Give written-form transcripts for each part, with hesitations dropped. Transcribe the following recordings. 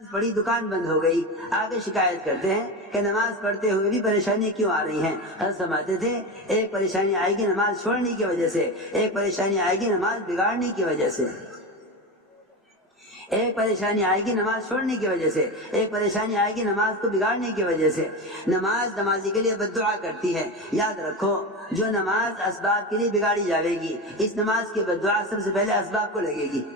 بڑی دکان بند ہو گئی، آگے شکایت کرتے ہیں کہ نماز پڑھتے ہوئے بھی پریشانی کیوں آ رہی ہیں؟ حضرت فرماتے تھے ایک پریشانی آئے گی نماز چھوڑنے کی وجہ سے، ایک پریشانی آئے گی نماز بگاڑنے کی وجہ سے، ایک پریشانی آئے گی نماز چھوڑنے کی وجہ سے، ایک پریشانی آئے گی نماز کو بگاڑنے کی وجہ سے۔ نماز نمازی کے لیے بد دعا کرتی ہے، یاد رکھو جو نماز اسباب کے لیے بگاڑی جاوے گی، اس نماز کی بد دعا سب سے پہلے اسباب کو لگے گی۔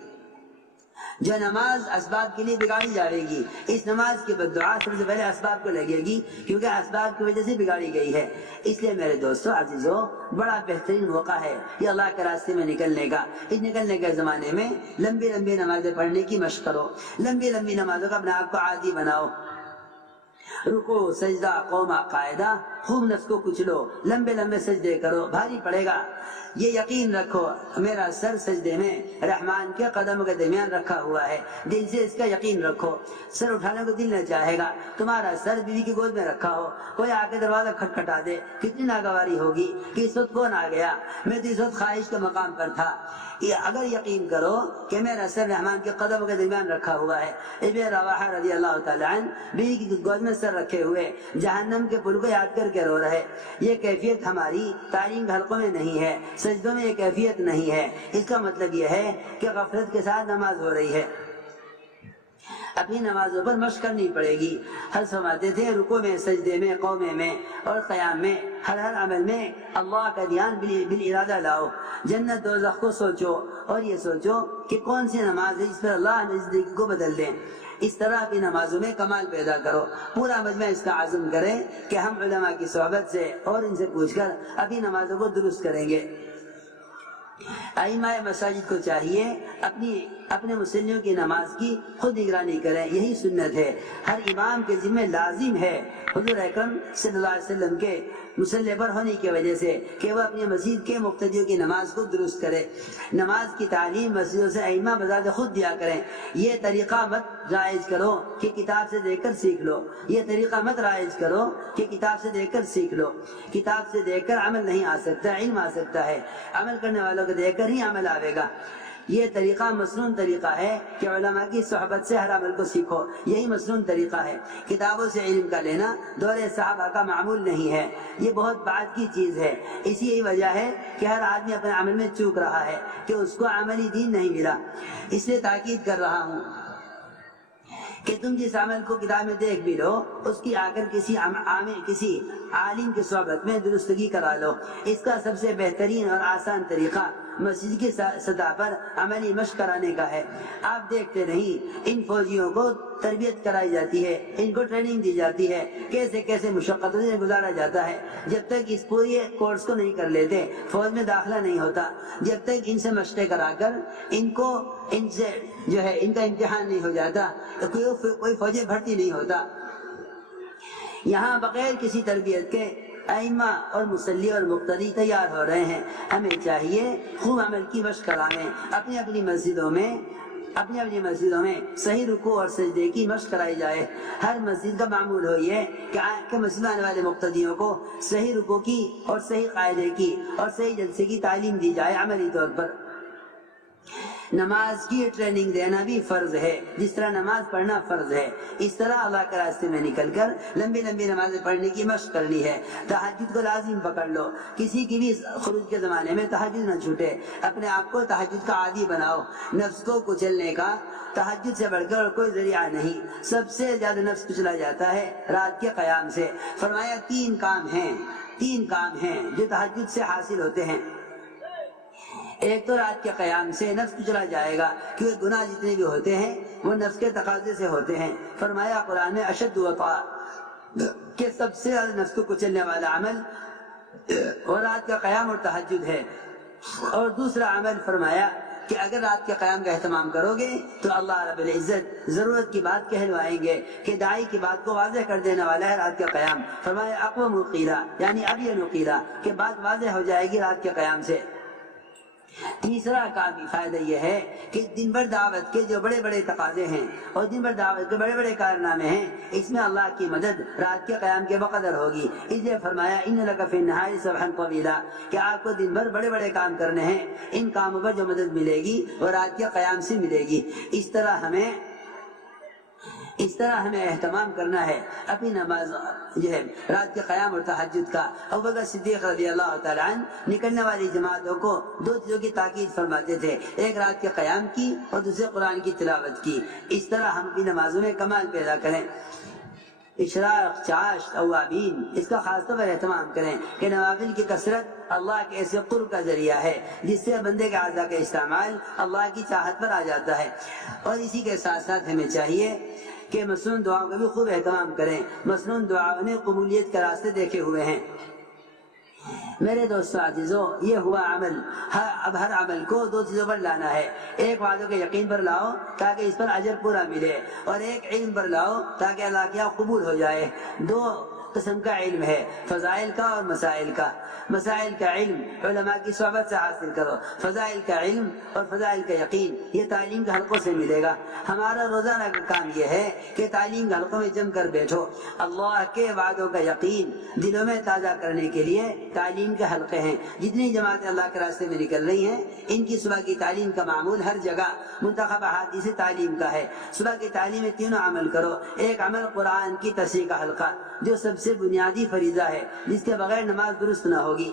جو نماز اسباب کے لیے بگاڑی جاوے گی، اس نماز کی بد دعا سب سے پہلے اسباب کو لگے گی، کیونکہ اسباب کی وجہ سے بگاڑی گئی ہے۔ اس لیے میرے دوستو عزیزو، بڑا بہترین موقع ہے یہ اللہ کے راستے میں نکلنے کا۔ اس نکلنے کے زمانے میں لمبی لمبی نمازیں پڑھنے کی مشق کرو، لمبی لمبی نمازوں کا اپنے آپ کو عادی بناؤ۔ رکوع، سجدہ، قومہ، قاعدہ، خوب نفس کو کچلو، لمبے لمبے سجدے کرو، بھاری پڑے گا۔ یہ یقین رکھو میرا سر سجدے میں رحمان کے قدموں کے درمیان رکھا ہوا ہے، دل سے اس کا یقین رکھو۔ سر اٹھانے کو دل نہ چاہے گا، تمہارا سر بیوی کی گود میں رکھا ہو، کوئی آ کے دروازہ کھٹکھٹا دے، کتنی ناگواری ہوگی کہ اس وقت کون آ گیا، میں تو اس وقت خواہش کے مقام پر تھا۔ اگر یقین کرو کہ میرا سر رحمان کے قدموں کے درمیان رکھا ہوا ہے، ابن رواحہ رضی اللہ تعالیٰ عنہ بیوی کی گود میں سر رکھے ہوئے جہنم کے پل کو یاد کر کے رو رہے، یہ کیفیت ہماری تعلیم حلقوں میں نہیں ہے، سجدوں میں یہ کیفیت نہیں ہے۔ اس کا مطلب یہ ہے کہ غفلت کے ساتھ نماز ہو رہی ہے، اپنی نمازوں پر مشق کرنی پڑے گی۔ حضرت فرماتے تھے رکوع میں، سجدے میں، قومے میں اور قیام میں، ہر عمل میں اللہ کا دھیان بالارادہ لاؤ۔ جنت دوزخ کو سوچو اور یہ سوچو کہ کون سی نماز ہے جس پر اللہ نے زندگی کو بدل دیں۔ اس طرح اپنی نمازوں میں کمال پیدا کرو۔ پورا مجمع اس کا عزم کرے کہ ہم علماء کی صحبت سے اور ان سے پوچھ کر اپنی نمازوں کو درست کریں گے۔ ائمہ مساجد کو چاہیے اپنے مسلموں کی نماز کی خود نگرانی کریں، یہی سنت ہے۔ ہر امام کے ذمہ لازم ہے حضور اکرم صلی اللہ علیہ وسلم کے مصلی پر ہونے کی وجہ سے کہ وہ اپنی مسجد کے مقتدیوں کی نماز کو درست کرے۔ نماز کی تعلیم مسجدوں سے ائمہ بذات خود دیا کریں۔ یہ طریقہ مت رائج کرو کہ کتاب سے دیکھ کر سیکھ لو، یہ طریقہ مت رائج کرو کہ کتاب سے دیکھ کر سیکھ لو۔ کتاب سے دیکھ کر عمل نہیں آ سکتا، علم آ سکتا ہے، عمل کرنے والوں کو دیکھ کر ہی عمل آئے گا۔ یہ طریقہ مسنون طریقہ ہے کہ علماء کی صحبت سے ہر عمل کو سیکھو، یہی مسنون طریقہ ہے۔ کتابوں سے علم کا لینا دور صحابہ کا معمول نہیں ہے، یہ بہت بعد کی چیز ہے۔ اسی یہی وجہ ہے کہ ہر آدمی اپنے عمل میں چوک رہا ہے کہ اس کو عملی دین نہیں ملا۔ اس لیے تاکید کر رہا ہوں کہ تم جس عمل کو کتاب میں دیکھ بھی لو، اس کی آ کر کسی عالم کی صحبت میں درستگی کرا لو۔ اس کا سب سے بہترین اور آسان طریقہ مسجد کی سطح پر عملی مشق کرانے کا ہے۔ آپ دیکھتے نہیں ان فوجیوں کو تربیت کرائی جاتی ہے، ان کو ٹریننگ دی جاتی ہے، کیسے کیسے مشقتوں سے گزارا جاتا ہے۔ جب تک اس پوری کورس کو نہیں کر لیتے فوج میں داخلہ نہیں ہوتا، جب تک ان سے مشقیں کرا کر ان سے جو ہے ان کا امتحان نہیں ہو جاتا، تو کوئی فوجی بھرتی نہیں ہوتا۔ یہاں بغیر کسی تربیت کے ائمہ اور مصلی اور مقتدی تیار ہو رہے ہیں۔ ہمیں چاہیے خوب عمل کی مشق کرائیں، اپنی اپنی مسجدوں میں صحیح رکوع اور سجدے کی مشق کرائی جائے۔ ہر مسجد کا معمول ہو یہ کہ مسجد میں آنے والے مقتدیوں کو صحیح رکوع کی اور صحیح قاعدے کی اور صحیح جلسے کی تعلیم دی جائے عملی طور پر۔ نماز کی ٹریننگ دینا بھی فرض ہے، جس طرح نماز پڑھنا فرض ہے، اس طرح اللہ کے راستے میں نکل کر لمبی لمبی نمازیں پڑھنے کی مشق کرنی ہے۔ تہجد کو لازم پکڑ لو، کسی کی بھی خروج کے زمانے میں تہجد نہ چھوٹے۔ اپنے آپ کو تہجد کا عادی بناؤ۔ نفس کو کچلنے کا تہجد سے بڑھ کر اور کوئی ذریعہ نہیں۔ سب سے زیادہ نفس کچلا جاتا ہے رات کے قیام سے۔ فرمایا تین کام ہیں جو تہجد سے حاصل ہوتے ہیں۔ ایک تو رات کے قیام سے نفس کچلا جائے گا، کیونکہ گناہ جتنے بھی ہوتے ہیں وہ نفس کے تقاضے سے ہوتے ہیں۔ فرمایا قرآن میں اشد وطا کہ سب سے زیادہ نفس کو کچلنے والا عمل اور رات کا قیام اور تہجد ہے۔ اور دوسرا عمل فرمایا کہ اگر رات کے قیام کا اہتمام کرو گے تو اللہ رب العزت ضرورت کی بات کہلوائیں گے کہ داعی کی بات کو واضح کر دینے والا ہے رات کا قیام۔ فرمایا اقوم القیلا یعنی ابین القیلا کہ بات واضح ہو جائے گی رات کے قیام سے۔ تیسرا کام فائدہ یہ ہے کہ دن بھر دعوت کے جو بڑے بڑے تقاضے ہیں اور دن بھر دعوت کے بڑے بڑے کارنامے ہیں، اس میں اللہ کی مدد رات کے قیام کے بقدر ہوگی۔ اس لیے فرمایا ان لک فی النہار سبحا طویلا کہ آپ کو دن بھر بڑے بڑے کام کرنے ہیں، ان کاموں پر جو مدد ملے گی وہ رات کے قیام سے ملے گی۔ اس طرح ہمیں اس طرح ہمیں اہتمام کرنا ہے اپنی نماز جو ہے رات کے قیام اور تہجد کا۔ ابوبکر صدیق رضی اللہ تعالیٰ عنہ نکلنے والی جماعتوں کو دو چیزوں کی تاکید فرماتے تھے، ایک رات کے قیام کی اور دوسرے قرآن کی تلاوت کی۔ اس طرح ہم اپنی نمازوں میں کمال پیدا کریں۔ اشراق، چاشت، اوابین، اس کا خاص طور پر اہتمام کریں کہ نوافل کی کثرت اللہ کے ایسے قرب کا ذریعہ ہے جس سے بندے کے اعضاء کا استعمال اللہ کی چاہت پر آ جاتا ہے۔ اور اسی کے ساتھ ساتھ ہمیں چاہیے کہ مسنون دعاؤں کا بھی خوب اہتمام کریں۔ مسنون دعاؤں نے قبولیت کے راستے دیکھے ہوئے ہیں۔ میرے دوستو عزیزو، یہ ہوا عمل۔ اب ہر عمل کو دو چیزوں پر لانا ہے، ایک وعدوں کے یقین پر لاؤ تاکہ اس پر اجر پورا ملے، اور ایک علم پر لاؤ تاکہ اللہ کے یہاں قبول ہو جائے۔ دو قسم کا علم ہے، فضائل کا اور مسائل کا۔ مسائل کا علم علماء کی صحبت سے حاصل کرو، فضائل کا علم اور فضائل کا یقین یہ تعلیم کے حلقوں سے ملے گا۔ ہمارا روزانہ کا کام یہ ہے کہ تعلیم کے حلقوں میں جم کر بیٹھو۔ اللہ کے وعدوں کا یقین دلوں میں تازہ کرنے کے لیے تعلیم کے حلقے ہیں۔ جتنی جماعتیں اللہ کے راستے میں نکل رہی ہیں ان کی صبح کی تعلیم کا معمول ہر جگہ منتخب احادیث تعلیم کا ہے۔ صبح کی تعلیم میں تینوں عمل کرو۔ ایک عمل قرآن کی تصحیح کا حلقہ جو سب سے بنیادی فریضہ ہے، جس کے بغیر نماز درست نہ ہوگی۔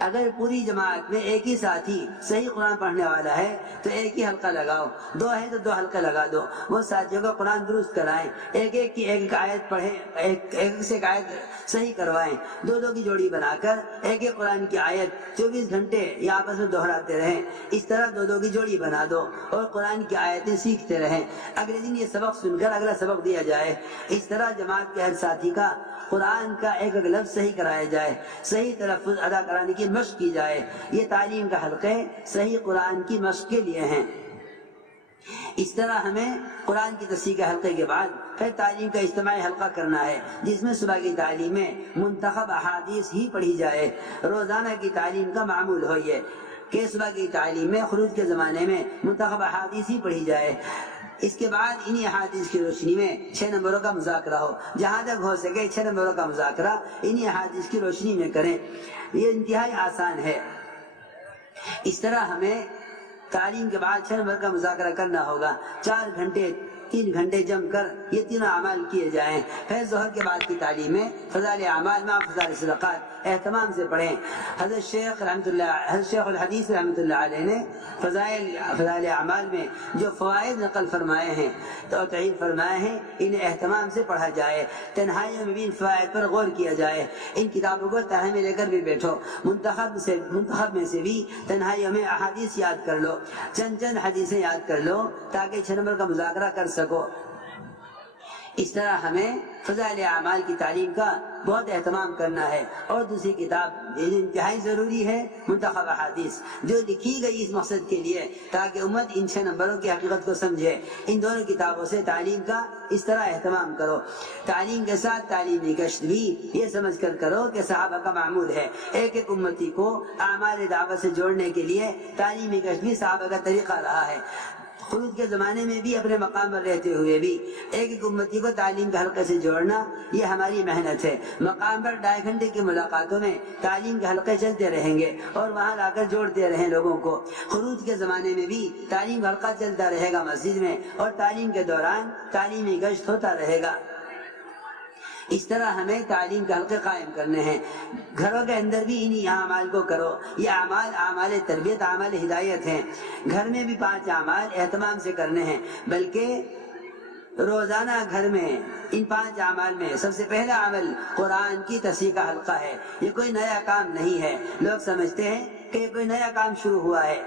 اگر پوری جماعت میں ایک ہی ساتھی صحیح قرآن پڑھنے والا ہے تو ایک ہی حلقہ لگاؤ، دو ہے تو دو حلقہ لگا دو، وہ ساتھیوں کا قرآن درست کرائیں، ایک ایک کی ایک آیت پڑھیں، ایک سے ایک آیت صحیح کروائیں، دو دو کی جوڑی بنا کر ایک ایک قرآن کی آیت 24 گھنٹے یا آپس میں دہراتے رہیں۔ اس طرح دو دو کی جوڑی بنا دو اور قرآن کی آیتیں سیکھتے رہیں۔ اگلے دن یہ سبق سن کر اگلا سبق دیا جائے۔ اس طرح جماعت کے ہر ساتھی کا قرآن کا ایک ایک لفظ صحیح کرایا جائے، صحیح تلفظ ادا کرانے کی مشق کی جائے۔ یہ تعلیم کا حلقے صحیح قرآن کی مشق کے لیے ہیں۔ اس طرح ہمیں قرآن کی تصحیح کے حلقے کے بعد پھر تعلیم کا اجتماعی حلقہ کرنا ہے جس میں صبح کی تعلیم میں منتخب احادیث ہی پڑھی جائے۔ روزانہ کی تعلیم کا معمول ہو یہ کہ صبح کی تعلیم میں خروج کے زمانے میں منتخب احادیث ہی پڑھی جائے۔ اس کے بعد انہی احادیث کی روشنی میں 6 نمبروں کا مذاکرہ ہو، جہاں تک ہو سکے 6 نمبروں کا مذاکرہ انہی احادیث کی روشنی میں کریں۔ یہ انتہائی آسان ہے۔ اس طرح ہمیں تعلیم کے بعد 6 نمبر کا مذاکرہ کرنا ہوگا۔ 4 گھنٹے 3 گھنٹے جم کر یہ تینوں اعمال کیے جائیں۔ پھر ظہر کے بعد کی تعلیم میں فضائل اعمال مع فضائل صدقات اہتمام سے پڑھیں۔ حضرت شیخ الحدیث رحمۃ اللہ علیہ نے فضائل اعمال میں جو فوائد نقل فرمائے ہیں تو تعین فرمائے ہیں، انہیں اہتمام سے پڑھا جائے۔ تنہائیوں میں بھی ان فوائد پر غور کیا جائے۔ ان کتابوں کو تنہائی میں لے کر بھی بیٹھو۔ منتخب میں سے بھی تنہائیوں میں احادیث یاد کر لو، چند حدیثیں یاد کر لو تاکہ 6 نمبر کا مذاکرہ کر سکو۔ اس طرح ہمیں فضائل اعمال کی تعلیم کا بہت اہتمام کرنا ہے۔ اور دوسری کتاب یہ انتہائی ضروری ہے، منتخب احادیث، جو لکھی گئی اس مقصد کے لیے تاکہ امت ان 6 نمبروں کی حقیقت کو سمجھے۔ ان دونوں کتابوں سے تعلیم کا اس طرح اہتمام کرو۔ تعلیم کے ساتھ تعلیمی گشت بھی یہ سمجھ کر کرو کہ صحابہ کا معمول ہے۔ ایک ایک امتی کو اعمال دعوت سے جوڑنے کے لیے تعلیمی گشت بھی صحابہ کا طریقہ رہا ہے۔ خروج کے زمانے میں بھی اپنے مقام پر رہتے ہوئے بھی ایک ایک امتی کو تعلیم کے حلقے سے جوڑنا یہ ہماری محنت ہے۔ مقام پر 2.5 گھنٹے کی ملاقاتوں میں تعلیم کے حلقے چلتے رہیں گے اور وہاں لا کر جوڑتے رہیں لوگوں کو۔ خروج کے زمانے میں بھی تعلیم کا حلقہ چلتا رہے گا مسجد میں، اور تعلیم کے دوران تعلیمی گشت ہوتا رہے گا۔ اس طرح ہمیں تعلیم کے حلقے قائم کرنے ہیں۔ گھروں کے اندر بھی انہی اعمال کو کرو۔ یہ اعمال تربیت، اعمال ہدایت ہیں۔ گھر میں بھی 5 اعمال اہتمام سے کرنے ہیں، بلکہ روزانہ گھر میں ان 5 اعمال میں سب سے پہلا عمل قرآن کی تصحیح کا حلقہ ہے۔ یہ کوئی نیا کام نہیں ہے۔ لوگ سمجھتے ہیں کہ یہ کوئی نیا کام شروع ہوا ہے۔